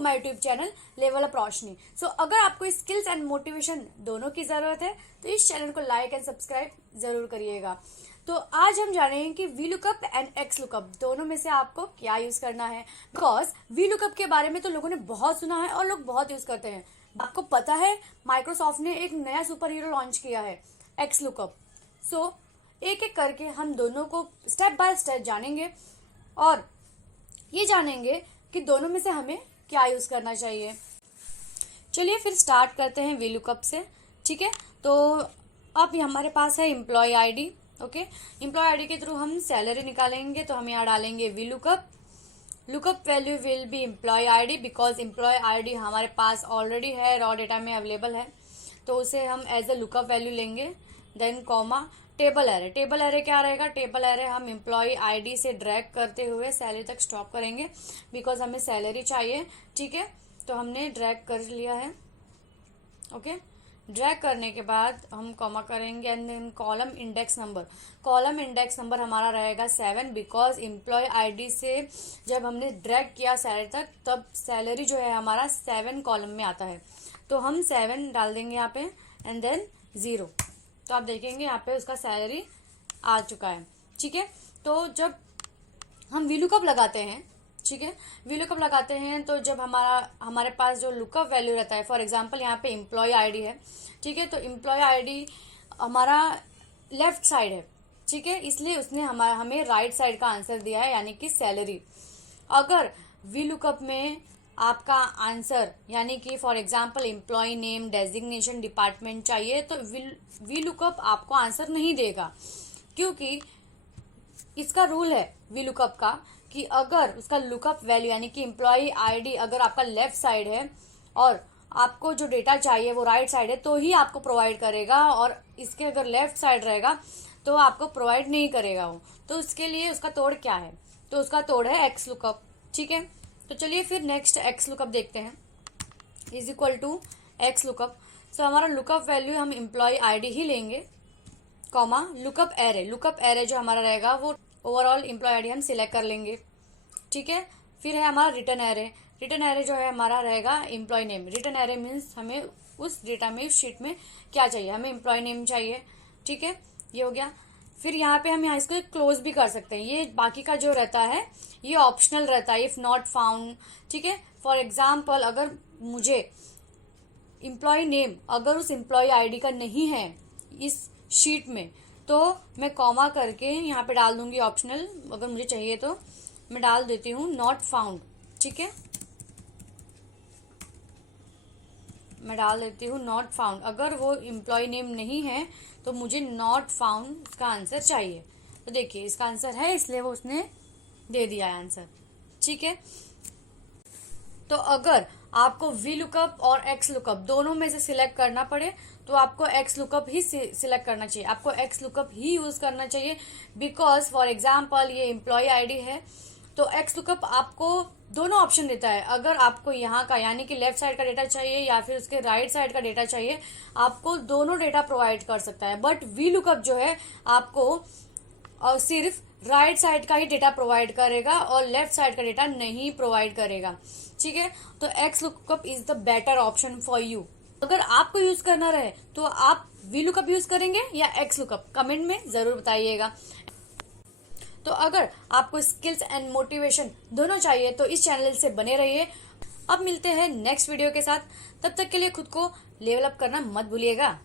My YouTube channel level up Roshni. So अगर आपको skills and motivation दोनों की जरूरत है तो इस चैनल को लाइक एंड सब्सक्राइब जरूर करिएगा। तो आज हम जानेंगे कि V lookup and x lookup दोनों में से आपको क्या यूज करना है। बिकॉज वी लुकअप के बारे में तो लोगों ने बहुत सुना है और लोग बहुत यूज करते हैं। आपको पता है माइक्रोसॉफ्ट ने एक नया सुपर हीरो लॉन्च किया है, एक्स लुकअप। सो एक एक करके हम दोनों को स्टेप बाय स्टेप जानेंगे और ये जानेंगे कि दोनों में से हमें क्या यूज करना चाहिए। चलिए फिर स्टार्ट करते हैं वी लुकअप से। ठीक है, तो अब हमारे पास है employ ID. Okay, employ ID के थ्रू हम सैलरी निकालेंगे तो हम यहाँ डालेंगे we lookup. Lookup value will be employ ID because employ ID हमारे पास ऑलरेडी है, रॉ डेटा में अवेलेबल है, तो उसे हम एज ए लुकअप वैल्यू लेंगे। Then comma table array. Table array क्या रहेगा? टेबल एरे हम एम्प्लॉय आईडी से ड्रैग करते हुए सैलरी तक स्टॉप करेंगे बिकॉज हमें सैलरी चाहिए। ठीक है, तो हमने ड्रैग कर लिया है। ओके, ड्रैग करने के बाद हम कॉमा करेंगे and then column index number. Column index number हमारा रहेगा 7 बिकॉज एम्प्लॉय आईडी से जब हमने ड्रैग किया सैलरी तक तब सैलरी जो है हमारा 7 कॉलम में आता है, तो हम 7 डाल देंगे यहाँ पे एंड देन 0। तो आप देखेंगे यहाँ पे उसका सैलरी आ चुका है। ठीक है, तो जब हम वी लुकअप लगाते हैं, ठीक है, वी लुकअप लगाते हैं तो जब हमारे पास जो लुकअप वैल्यू रहता है, फॉर एग्जांपल यहाँ पे एम्प्लॉय आईडी है। ठीक है, तो एम्प्लॉय आईडी हमारा लेफ्ट साइड है। ठीक है, इसलिए उसने हमें राइट साइड का आंसर दिया है यानी कि सैलरी। अगर वी लुकअप में आपका आंसर यानी कि for example employ name, designation, department चाहिए तो वी लुकअप आपको आंसर नहीं देगा, क्योंकि इसका रूल है वी लुकअप का कि अगर उसका लुकअप वैल्यू यानी कि एम्प्लॉय आईडी अगर आपका लेफ्ट साइड है और आपको जो डेटा चाहिए वो राइट साइड है तो ही आपको प्रोवाइड करेगा, और इसके अगर लेफ्ट साइड रहेगा तो आपको प्रोवाइड नहीं करेगा वो। तो उसके लिए उसका तोड़ क्या है? तो उसका तोड़ है एक्स लुकअप। ठीक है, तो चलिए फिर नेक्स्ट एक्स लुकअप देखते हैं। Is equal to X lookup. So हमारा लुकअप वैल्यू हम एम्प्लॉय आईडी ही लेंगे, comma lookup array. Lookup array जो हमारा रहेगा वो ओवरऑल एम्प्लॉय आईडी हम सिलेक्ट कर लेंगे। ठीक है, फिर है हमारा रिटर्न एरे। रिटर्न एरे जो है हमारा रहेगा employ name. Return array means हमें उस डेटा में, उस शीट में क्या चाहिए, हमें एम्प्लॉय नेम चाहिए। ठीक है, ये हो गया। फिर यहाँ पे हम इसको क्लोज भी कर सकते हैं। ये बाकी का जो रहता है ये ऑप्शनल रहता है, इफ नॉट फाउंड। ठीक है, फॉर एग्जाम्पल अगर मुझे एम्प्लॉय नेम अगर उस एम्प्लॉय आईडी का नहीं है इस शीट में तो मैं कॉमा करके यहाँ पे डाल दूंगी ऑप्शनल। अगर मुझे चाहिए तो मैं डाल देती हूँ नॉट फाउंड। ठीक है, मैं डाल देती हूँ नॉट फाउंड। अगर वो एम्प्लॉय नेम नहीं है तो मुझे नॉट फाउंड का आंसर चाहिए। तो देखिए इसका आंसर है, इसलिए वो उसने दे दिया है आंसर। ठीक है, तो अगर आपको वी लुकअप और एक्स लुकअप दोनों में से सिलेक्ट करना पड़े तो आपको एक्स लुकअप ही सिलेक्ट करना चाहिए, आपको एक्स लुकअप ही यूज करना चाहिए। बिकॉज फॉर एग्जाम्पल ये एम्प्लॉय आईडी है तो एक्स लुकअप आपको दोनों ऑप्शन देता है। अगर आपको यहाँ का यानी कि लेफ्ट साइड का डेटा चाहिए या फिर उसके राइट साइड का डेटा चाहिए, आपको दोनों डेटा प्रोवाइड कर सकता है। बट वी लुकअप जो है आपको सिर्फ राइट साइड का ही डेटा प्रोवाइड करेगा और लेफ्ट साइड का डेटा नहीं प्रोवाइड करेगा। ठीक है, तो x lookup is the better option for you. अगर आपको यूज करना रहे तो आप वी लुकअप यूज करेंगे या एक्स लुकअप, कमेंट में जरूर बताइएगा। तो अगर आपको स्किल्स एंड मोटिवेशन दोनों चाहिए तो इस चैनल से बने रहिए। अब मिलते हैं नेक्स्ट वीडियो के साथ, तब तक के लिए खुद को लेवल अप करना मत भूलिएगा।